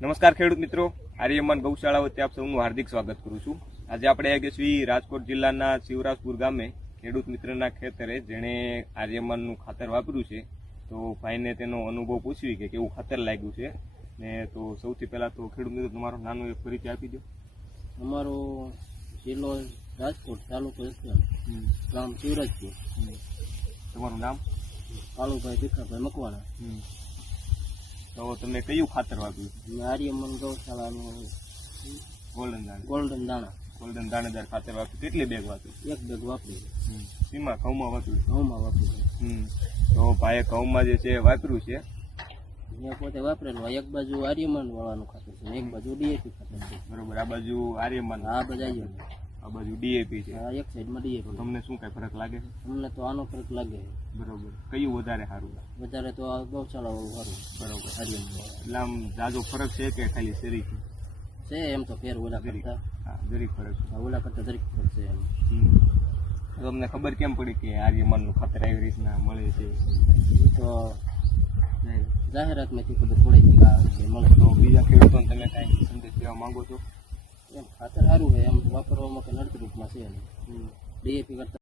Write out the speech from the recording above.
નમસ્કાર ખેડૂત મિત્રો, આર્યમાન ગૌશાળા વતી આપ સૌનું હાર્દિક સ્વાગત કરું છું। આજે આપણે યશસ્વી રાજકોટ જિલ્લાના શિવરાજપુર ગામે ખેડૂત મિત્રના ખેતરે જેણે આર્યમાનનું ખાતર વાપર્યું છે તો ભાઈને તેનો અનુભવ પૂછ્યો કે કેવું ખાતર લાગ્યું છે ને તો સૌથી પહેલા તો ખેડૂત મિત્રો તમારો નાનો એક પરિચય આપી દો। અમારો જિલ્લો રાજકોટ, તાલુકો જસદણ, ગામ શિવરાજપુર। તમારું નામ? કાળુભાઈ ભીખાભાઈ મકવાણા। તો તમે કયું ખાતર વાપર્યું? મેં આર્યમન ગૌશાળાનું ગોલ્ડન દાણા ગોલ્ડન દાણેદાર ખાતર વાપર્યું। કેટલી બેગ વાપર્યું? એક બેગ વાપરી। શીમાં? ઘઉંમાં વાપર્યું? ઘઉંમાં વાપરી। તો ભાઈએ ઘઉંમાં જે છે વાપર્યું છે મેં પોતે વાપરેલું। એક બાજુ આર્યમન વાળાનું ખાતર છે, એક બાજુ ડીએપી ખાતર છે। બરોબર, આ બાજુ આર્યમાન, આ બધા આ બાજુ ડીએપી છે। એક સાઈડમાં ડીએપી। તમને શું કઈ ફરક લાગે છે? અમને તો આનો ફરક લાગે। બરોબર, કયું વધારે સારું? વધારે તો આ ગૌશાળા વાળું સારું। બરોબર, આર્યમન એટલે આમ જાજો ફરક છે કે ખાલી શરીર છે? એમ તો ફેર ઓલા કરતા, હા જરીક ફરક છે। ઓલા કરતા દરેક ફરક છે એમ। તો તમને ખબર કેમ પડી કે આર્યમાનનું ખાતર આવી રીતના મળે છે? તો જાહેરાતમાંથી ખબર પડે છે કે આ મળે। તો બીજા ખેડૂતોને તમે કાંઈ સંદેશ દેવા માંગો છો? એમ ખાતર સારું છે, એમ વાપરવામાં કે નડતરૂપમાં છે ડીએપી કરતા